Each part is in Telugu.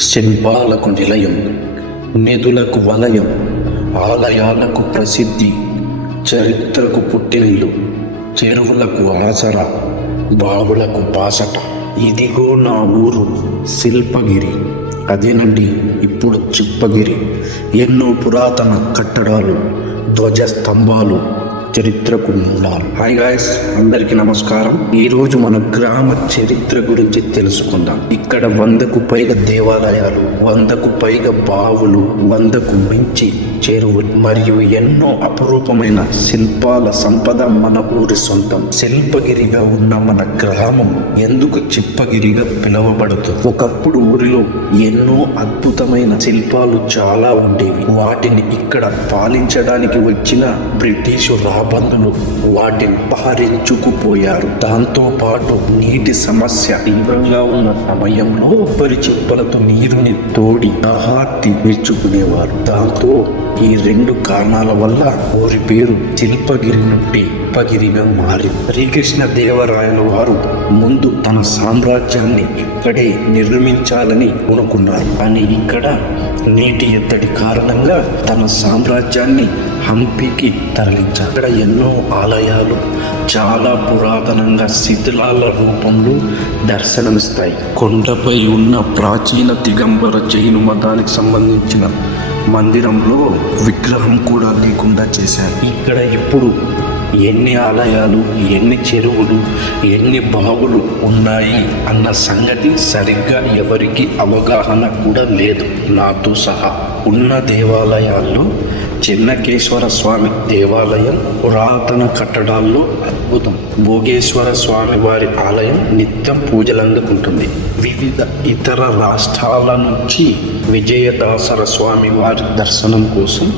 శిల్పాలకు నిలయం నిధులకు వలయం ఆలయాలకు ప్రసిద్ధి చరిత్రకు పుట్టినిల్లు చెరువులకు ఆసరా బావులకు పాసట ఇదిగో నా ఊరు శిల్పగిరి అదేనండి ఇప్పుడు చిప్పగిరి. ఎన్నో పురాతన కట్టడాలు ధ్వజ స్తంభాలు చరిత్రకు మూలాలు హాయ్ గాయస్ అందరికీ నమస్కారం. ఈ రోజు మన గ్రామ చరిత్ర గురించి తెలుసుకుందాం. ఇక్కడ వందకు పైగా దేవాలయాలు వందకు పైగా బావులు వందకు మించి చెరువులు మరియు ఎన్నో అపురూపమైన శిల్పాల సంపద మన ఊరి సొంతం. శిల్పగిరిగా ఉన్న మన గ్రామం ఎందుకు చిప్పగిరిగా పిలువబడుతుంది? ఒకప్పుడు ఊరిలో ఎన్నో అద్భుతమైన శిల్పాలు చాలా ఉండేవి. వాటిని ఇక్కడ పాలించడానికి వచ్చిన బ్రిటిషు పందులు వాటిని పారించుకుపోయారు దాంతో పాటు నీటి సమస్య తీవ్రంగా ఉన్న సమయంలో కొబ్బరి చిప్పలతో నీరుని తోడి ఆహార్తి తీర్చుకునేవారు దాంతో ఈ రెండు కారణాల వల్ల ఊరి పేరు శిల్పగిరి నుండి ఉపగిరిగా మారింది శ్రీకృష్ణ దేవరాయల వారు ముందు తన సామ్రాజ్యాన్ని ఇక్కడే నిర్మించాలని అనుకున్నారు. కానీ ఇక్కడ నీటి ఎత్తడి కారణంగా తన సామ్రాజ్యాన్ని హంపీకి తరలించారు. ఇక్కడ ఎన్నో ఆలయాలు చాలా పురాతనంగా శిథిలాల రూపంలో దర్శనమిస్తాయి. కొండపై ఉన్న ప్రాచీన దిగంబర జైను మతానికి సంబంధించిన మందిరంలో విగ్రహం కూడా లేకుండా చేశారు. ఇక్కడ ఇప్పుడు ఎన్ని ఆలయాలు ఎన్ని చెరువులు ఎన్ని బావులు ఉన్నాయి అన్న సంగతి సరిగ్గా ఎవరికి అవగాహన కూడా లేదు. నాతో సహా ఉన్న దేవాలయాల్లో చెన్నకేశ్వర స్వామి దేవాలయం పురాతన కట్టడాల్లో అద్భుతం. భోగేశ్వర స్వామి వారి ఆలయం నిత్యం పూజలు అందుకుంటుంది వివిధ ఇతర రాష్ట్రాల నుంచి విజయదాసర స్వామి వారి దర్శనం కోసం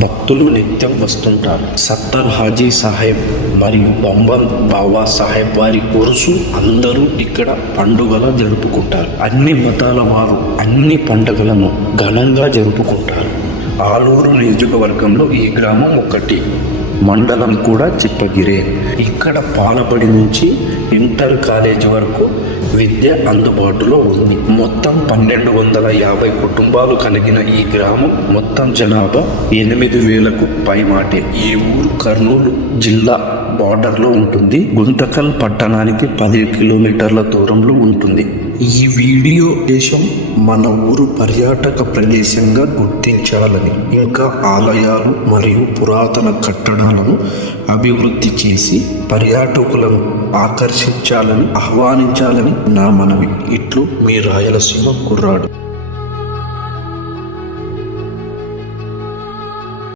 భక్తులు నిత్యం వస్తుంటారు. సత్తర్ హాజీ సాహెబ్ మరియు బంబం బాబా సాహెబ్ వారి కొరుసు అందరూ ఇక్కడ పండుగల జరుపుకుంటారు. అన్ని మతాల వారు అన్ని పండుగలను ఘనంగా జరుపుకుంటారు. ఆలూరు నియోజకవర్గంలో ఈ గ్రామం ఒకటి మండలం కూడా చిట్టగిరే ఇక్కడ పాలబడి నుంచి ఇంటర్ కాలేజ్ వరకు విద్య అందుబాటులో ఉంది. మొత్తం పన్నెండు వందల యాభై కుటుంబాలు కలిగిన ఈ గ్రామం మొత్తం జనాభా ఎనిమిది వేలకు పైమాటే. ఈ ఊరు కర్నూలు జిల్లా బార్డర్లో ఉంటుంది. గుంతకల్ పట్టణానికి పది కిలోమీటర్ల దూరంలో ఉంటుంది. ఈ వీడియో దేశం మన ఊరు పర్యాటక ప్రదేశంగా గుర్తించాలని ఇంకా ఆలయాలు మరియు పురాతన కట్టడాలను అభివృద్ధి చేసి పర్యాటకులను ఆకర్షించాలని ఆహ్వానించాలని నా మనవి. ఇట్లు మీ రాయలసీమ కుర్రాడు.